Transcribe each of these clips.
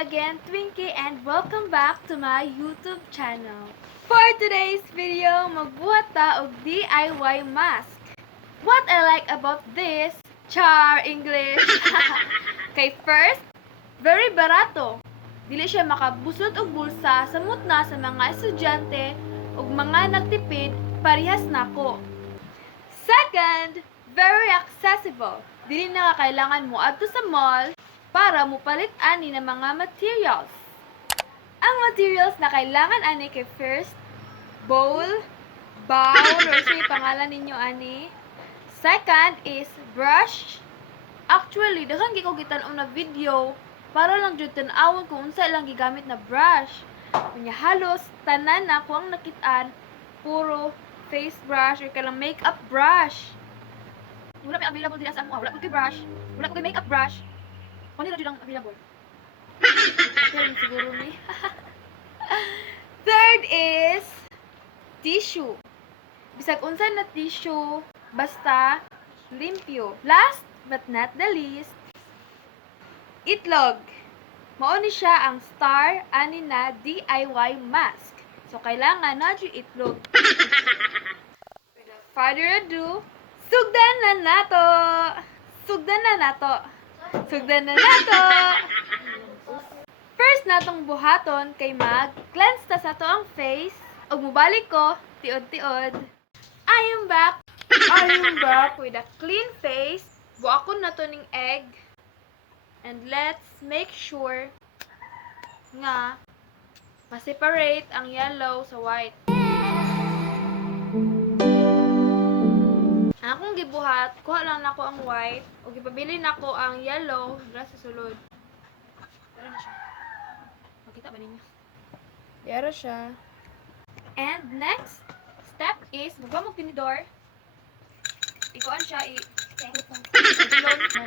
again, Twinkie, and welcome back to my YouTube channel. For today's video, magbuhat ta og DIY mask. What I like about this, char English. Kay first, very barato. Dili siya makabusot og bulsa samot na sa mga estudyante ug mga nagtipid parehas nako. Second, very accessible. Dili na kailangan mo adto sa mall para mupalit ani ng mga materials. Ang materials na kailangan ani kay first, bowl, or say pangalan ninyo ani. Second is brush. Actually, daghang gi ko gitan-on na video para lang jud tan-awon kung unsa lang gigamit na brush. Kunya halos tanan na ko ang nakit-an puro face brush or kalang makeup brush. Wala pa available dira sa amo. Wala ko kay brush. Wala ko kay makeup brush. Kung nila dyan ang available. Okay, siguro ni. Third is tissue. Bisag unsa na tissue, basta limpyo. Last but not the least, itlog. Mao ni siya ang star ani na DIY mask. So kailangan na jud itlog. Without further ado, sugdan na nato. Sugdan na nato. First natong buhaton kay mag-cleanse ta sa to ang face ug mubalik ko tiod-tiod. I am back with a clean face. Buakon na to ning egg. And let's make sure nga ma-separate ang yellow sa white. Akong gibuhat, kuha lang nako ang white o gipabili nako ang yellow dra sa sulod. Dara na siya. Makita ba ninyo? Dara siya. And next step is magwa mo tinidor. Ikuan siya i-ilon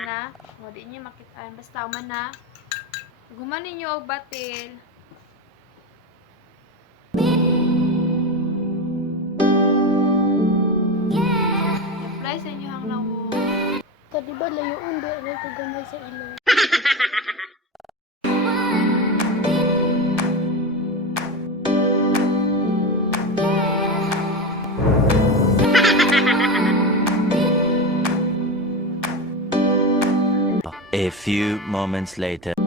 na. O di niyo makitaan basta man na. Guman ninyo og batil. Sa inyo hang lawo. Kadi ba layoon di rin ko gamay sa ilong. A few moments later.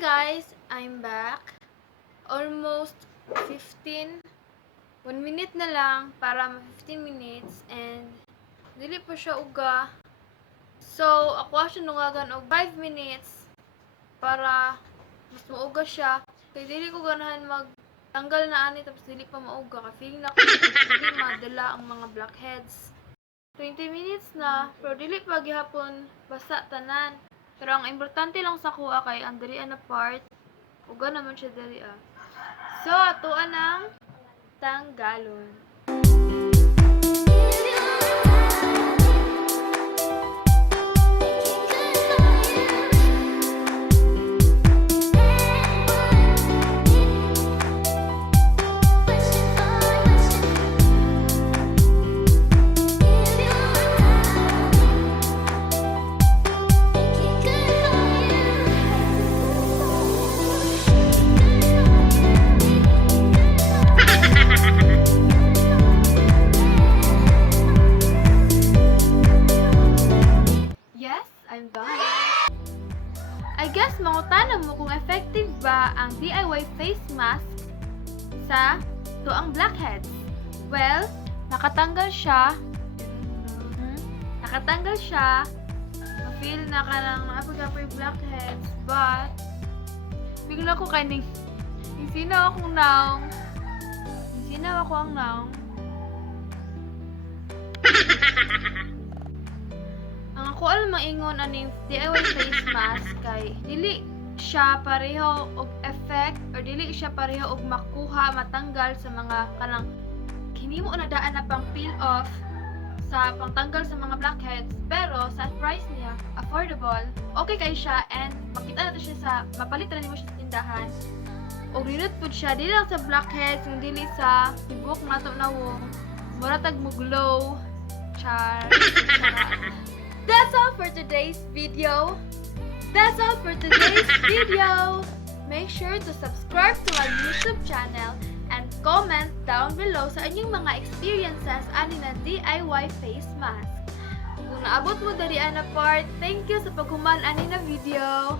Guys, I'm back. Almost 1 minute na lang para 15 minutes and dili pa siya uga. So, ako siya nungagan og 5 minutes para mas mauga siya. Kaya dili ko ganahan magtanggal na ani tapos dili pa mauga. Kaya feeling na ko dili madala ang mga blackheads. 20 minutes na, pero dili pa gihapon basa tanan. Pero ang importante lang sa kuha kay ang dalian na part, uga naman siya dalian. So, atuan ang tanggalon. I'm done. I guess mangutana mo kung effective ba ang DIY face mask sa tuang blackheads. Well, nakatanggal siya. Ma-feel na ka lang nakapag-apoy blackheads. But, bigla ko kaning sino akong naong Sinaw ako ang noun. Ang ako alam maingon aning DIY face mask kay dili siya pareho og effect or dili siya pareho og makuha matanggal sa mga kanang hinimo na daan na pang peel off sa pangtanggal sa mga blackheads, pero sa price niya affordable, okay kay siya, and makita nato siya sa mapalit na nimo siya sa tindahan. Og rinut pud siya dili lang sa blackheads, yung dili sa tibok nato na wong mura tag mo glow. Char. That's all for today's video. Make sure to subscribe to our YouTube channel and comment down below sa inyong mga experiences ani na DIY face mask. Kung naabot mo dari ana part, thank you sa paghuman ani na video.